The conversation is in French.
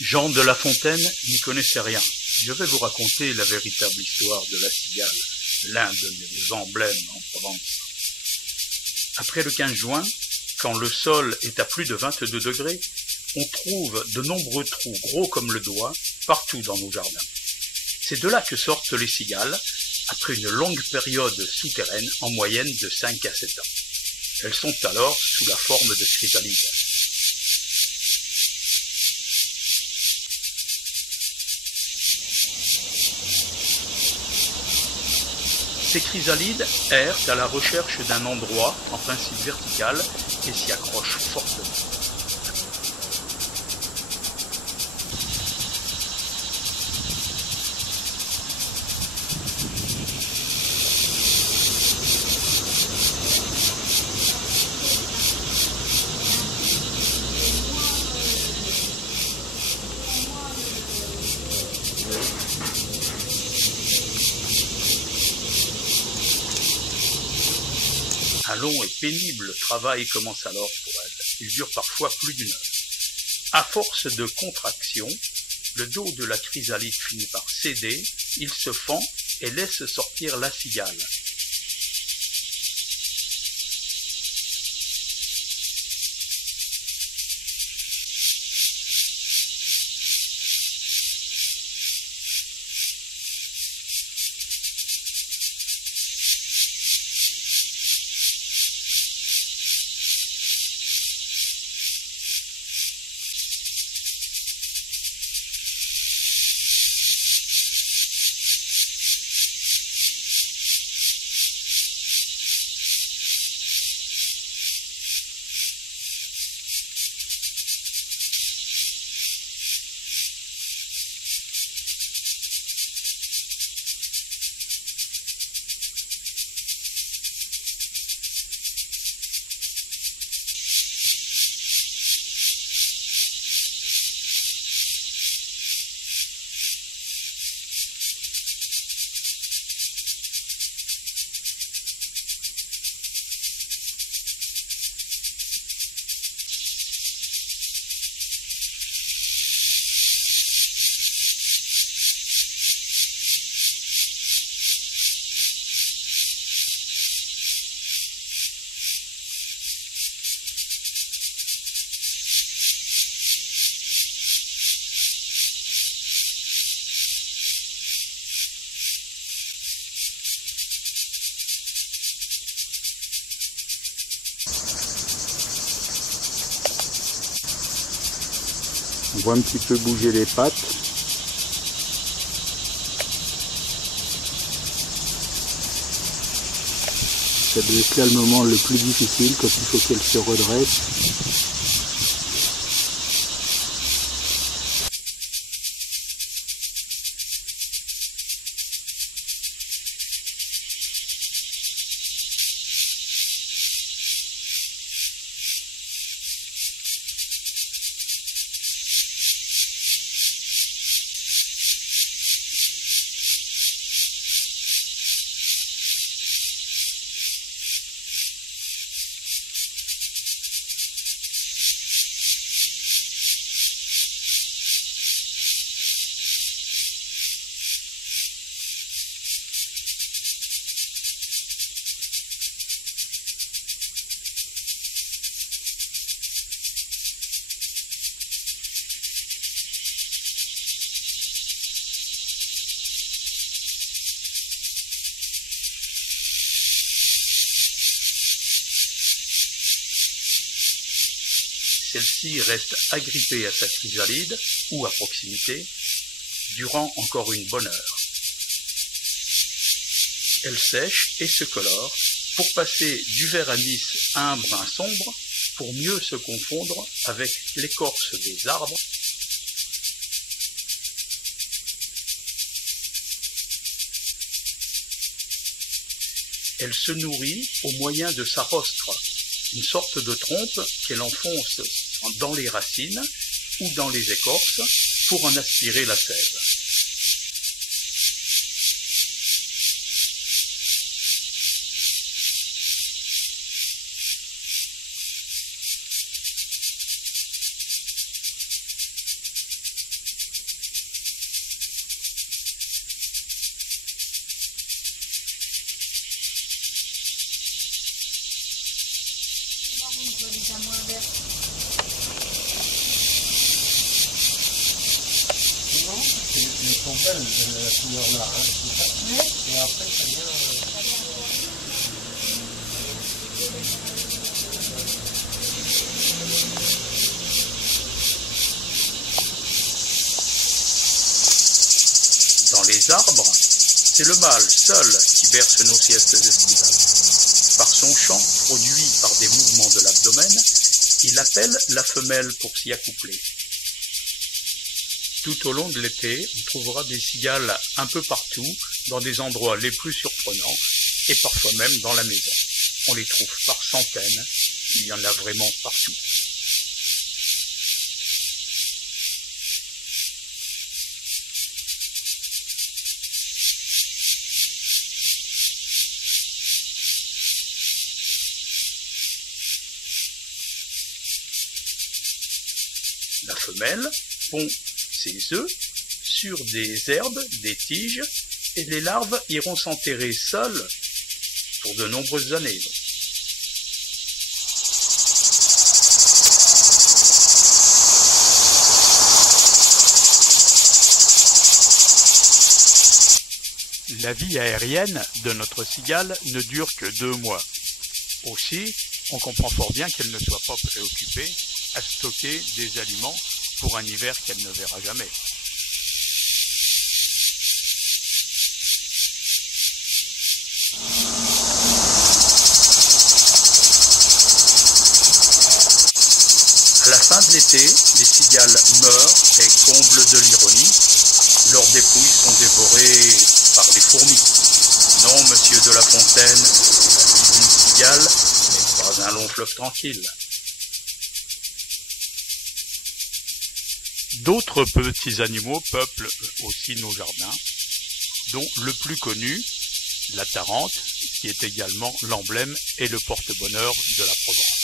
Jean de La Fontaine n'y connaissait rien. Je vais vous raconter la véritable histoire de la cigale, l'un de mes emblèmes en Provence. Après le 15 juin, quand le sol est à plus de 22 degrés, on trouve de nombreux trous gros comme le doigt partout dans nos jardins. C'est de là que sortent les cigales, après une longue période souterraine, en moyenne de 5 à 7 ans. Elles sont alors sous la forme de chrysalides. Ces chrysalides errent à la recherche d'un endroit, en principe vertical, et s'y accrochent fortement. Un long et pénible travail commence alors pour elle. Il dure parfois plus d'1 heure. À force de contraction, le dos de la chrysalide finit par céder, il se fend et laisse sortir la cigale. On voit un petit peu bouger les pattes. C'est là le moment le plus difficile, quand il faut qu'elle se redresse. Celle-ci reste agrippée à sa chrysalide, ou à proximité, durant encore une bonne heure. Elle sèche et se colore pour passer du vert anis à un brun sombre pour mieux se confondre avec l'écorce des arbres. Elle se nourrit au moyen de sa rostre, une sorte de trompe qu'elle enfonce dans les racines ou dans les écorces pour en aspirer la sève. belle, la couleur là, hein, c'est ça. Ouais. Et après, ça vient... Dans les arbres, c'est le mâle seul qui berce nos siestes estivales. Par son chant, produit par des mouvements de l'abdomen, il appelle la femelle pour s'y accoupler. Tout au long de l'été, on trouvera des cigales un peu partout, dans des endroits les plus surprenants, et parfois même dans la maison. On les trouve par centaines, il y en a vraiment partout. La femelle pond ses œufs sur des herbes, des tiges, et les larves iront s'enterrer seules pour de nombreuses années. La vie aérienne de notre cigale ne dure que 2 mois. Aussi, on comprend fort bien qu'elle ne soit pas préoccupée à stocker des aliments pour un hiver qu'elle ne verra jamais. À la fin de l'été, les cigales meurent et comblent de l'ironie. Leurs dépouilles sont dévorées par les fourmis. Non, monsieur de La Fontaine, la vie d'une cigale n'est pas un long fleuve tranquille. D'autres petits animaux peuplent aussi nos jardins, dont le plus connu, la Tarente, qui est également l'emblème et le porte-bonheur de la Provence.